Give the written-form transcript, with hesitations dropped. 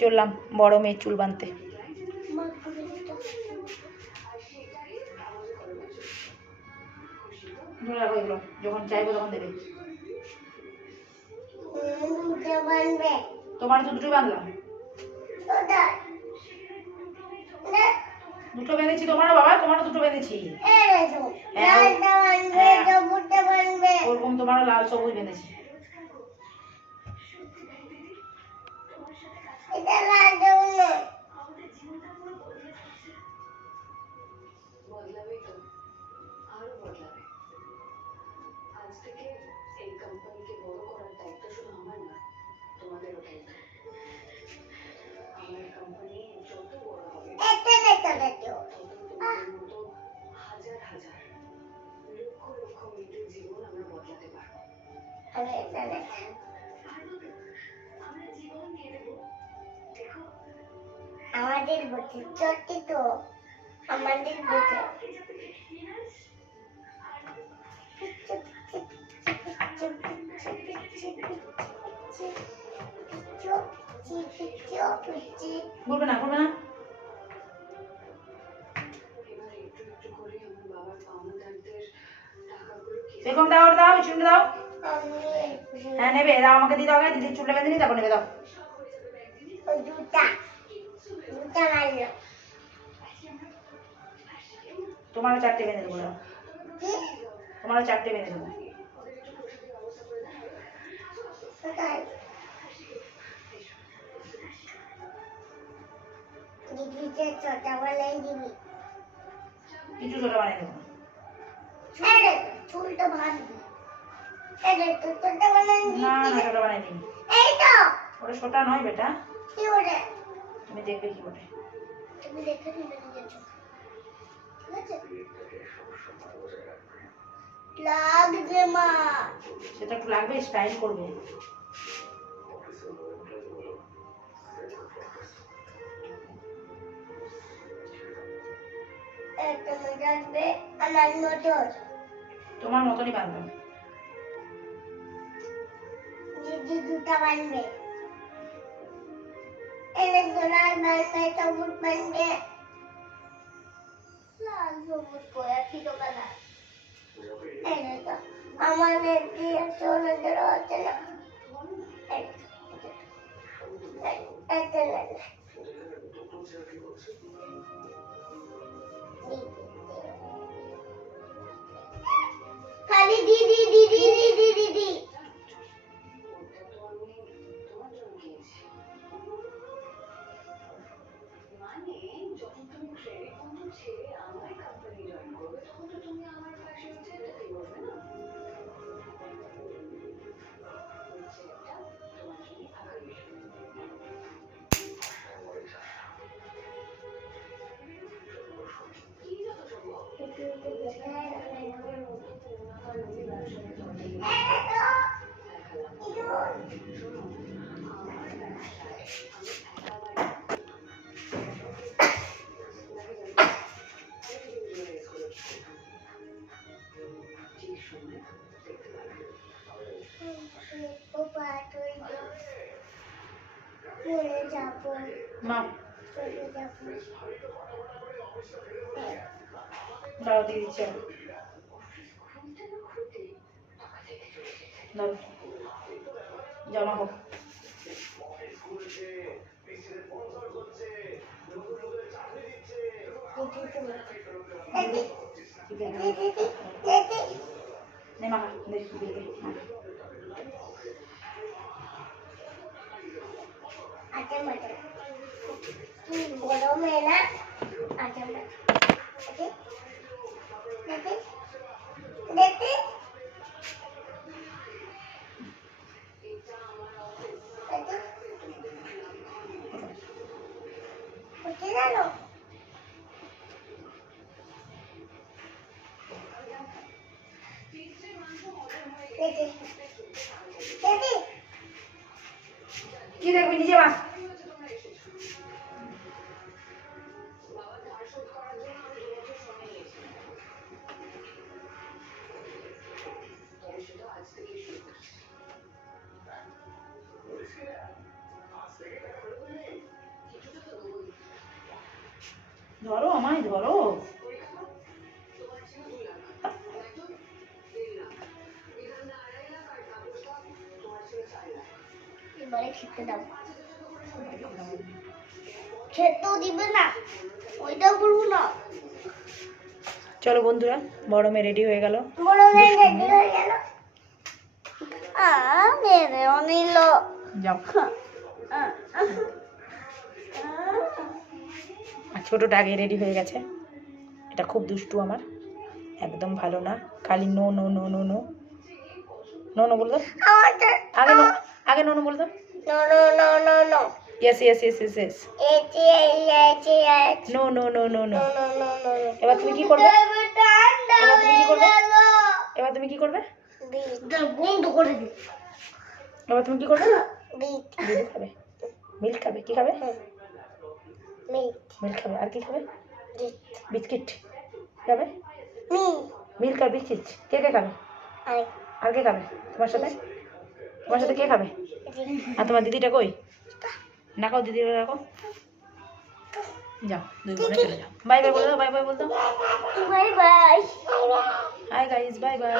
চললাম বড় মেয়ের চুল বাঁধতে। যখন চাইবো তখন দেবে। তোমার তো দুটো বাঁধলাম, দুটো বেঁধেছি তোমারও বাবা, তোমারও দুটো বেঁধেছি। ওরকম তোমারও লাল সবুজ বেঁধেছি। আমাদের বলছে চট্টি তো আমাদের বলছে বলবে না, বলবে না। বেগম দাও, দাও চুল দাও। হ্যাঁ নেবে, দাও আমাকে দিয়ে দাও, দিদির চুলটা বেঁধে নি, তারপর নেবে, দাও। তোমারও চারটে বেঁধে দেবো, দাও। তোমারও চারটে বেঁধে দেবো। কিছু ছোট বানিয়ে দেবো। চুলটা ভাঙবি। না না, ছোট বানিয়ে দিই। ওটা ছোটা নয় বেটা, তুমি দেখবে কি করে। তুমি দেখে নিবে নিজের চোখে, ঠিক আছে? লাগবে মা, সেটা একটু লাগবে, স্টাইল করবে। একটা আসবে আমার মতন, তোমার মতনই বাঁধবে। দিদি দুটা বানবে, এনে লাল বানবে, সবুজ বানবে, লাল সবুজ করে ফিরো কালার। এনে তো আমাদের দিয়ে চলে দেওয়া হচ্ছে না। খালি দিদি দিদি দিদি দিদি দাও দিয়ে দিচ্ছি, জামা হোক। বড় মেয়ে না, আচ্ছা দেখি দেখি জানো কি দেখবি নিজে বাস। ধরো আমায় ধরো। এবারে খেতে দাও। খেতেও দিবে না, ওইটাও বলবো না। চলো বন্ধুরা, বড় মেয়ে রেডি হয়ে গেল। বড় মেয়ে রেডি হয়ে গেল। মেরেও নিল। যাও। আর ছোটটা আগে রেডি হয়ে গেছে। এটা খুব দুষ্টু আমার, একদম ভালো না, খালি no no no no no no no বলতো। আগে নো, আগে নো নো বলতো। No no no no no. Yes yes yes yes yes. No no no no no. এবার তুমি কি করবে? এবার তুমি কি করবে? এবার তুমি কি করবে? বন্ধ করে দি। এবার তুমি কি করবে? বিট দুধ খাবে, মিল্ক খাবে। কি খাবে? মিট মিল্ক খাবে। আর কি খাবে? বিট বিস্কিট খাবে। মি মিল্ক আর বিস্কিট কে কে খাবে? আই আর কে খাবে তোমার সাথে? তোমার সাথে কে খাবে? আর তোমার দিদিটা কই? ডাকাও দিদিটা, ডাকো। যাও, দুই বোনে চলে যাও। বাই বাই বলে দাও, বাই বাই বলে দাও। Bye bye. Hi guys, bye bye.